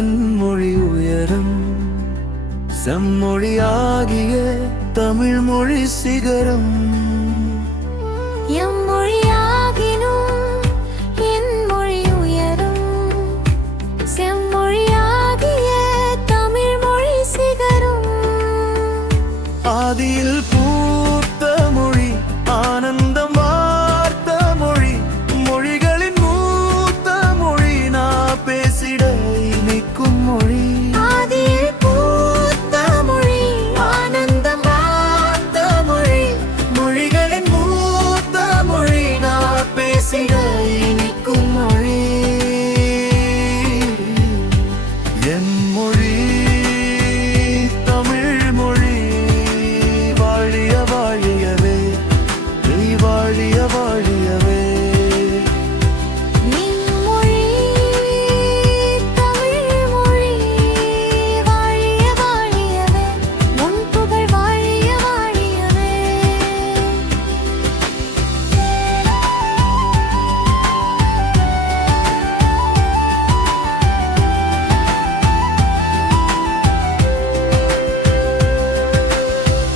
என் மொழி உயரம் செம்மொழியாகிய தமிழ் மொழி சிகரம் எம் மொழியாகினும் என் மொழி உயரும் செம்மொழியாகிய தமிழ் மொழி சிகரம் ஆதியில் பூத்த மொழி ஆனந்தம் வார்த்த மொழி மொழிகளின் மூத்த மொழி நான் பேசிட இனிக்கும் மொழி என் மொழி தமிழ் மொழி வாழிய வாழியவே நீ வாழிய வாழியவே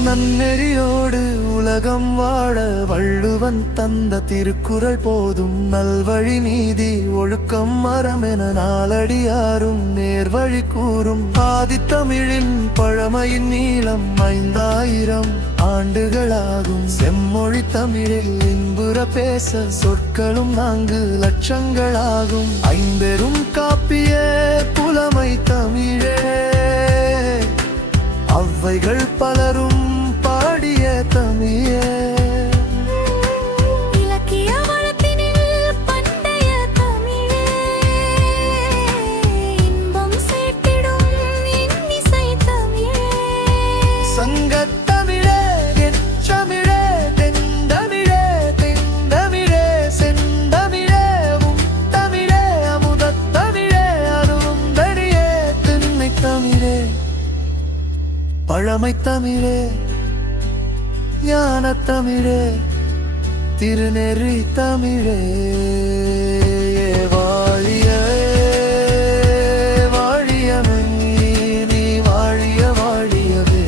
நன்னெறியோடு உலகம் வாழ வள்ளுவன் தந்த திருக்குறள் போதும் நல்வழி நீதி ஒழுக்கம் மரமென நாளடியாரும் நேர்வழி கூறும் ஆதித்தமிழின் பழமையின் நீளம் 5000 ஆண்டுகளாகும் செம்மொழி தமிழில் இன்புற பேச சொற்களும் 4 லட்சங்களாகும் ஐம்பெரும் காப்பிய புலமை தமிழே அவ்வைகள் பலரும் பாடிய தமிழே இலக்கிய வளத்தினில் பண்டைய தமிழே இன்பம் சேர்த்திடும் இன்னிசை தமிழே சங்கத்தமிழே எச்சமிழே தென்தமிழே தென்தமிழே செந்தமிழே தமிழே அமுதத்தமிழே அருந்தடியே திண்ணை தமிழே பழமை தமிழே ஞான தமிழே திருநெறி தமிழே வாழிய வாழியவே நீ வாழிய வாழியவே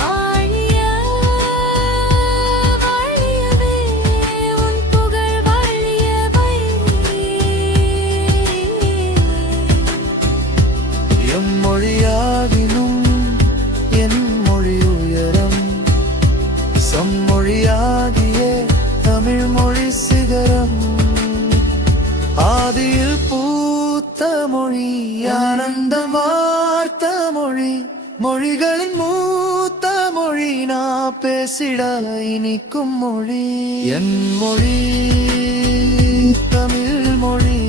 வாழிய வாழியவே உன் புகழ் வாழியவை எம் மொழியாகினும் என் மொழி உயரம் செம்மொழியாகிய தமிழ் மொழி சிகரம் ஆதியில் பூத்த மொழி ஆனந்தம் வார்த்த மொழி மொழிகளின் மூத்த மொழி நான் பேசிட இனிக்கும் மொழி என் மொழி தமிழ் மொழி